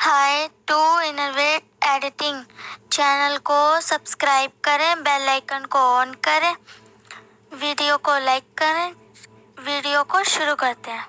Hi to innovate editing channel को subscribe करें, bell icon को ऑन करें, वीडियो को लाइक करें। वीडियो को शुरू करते हैं।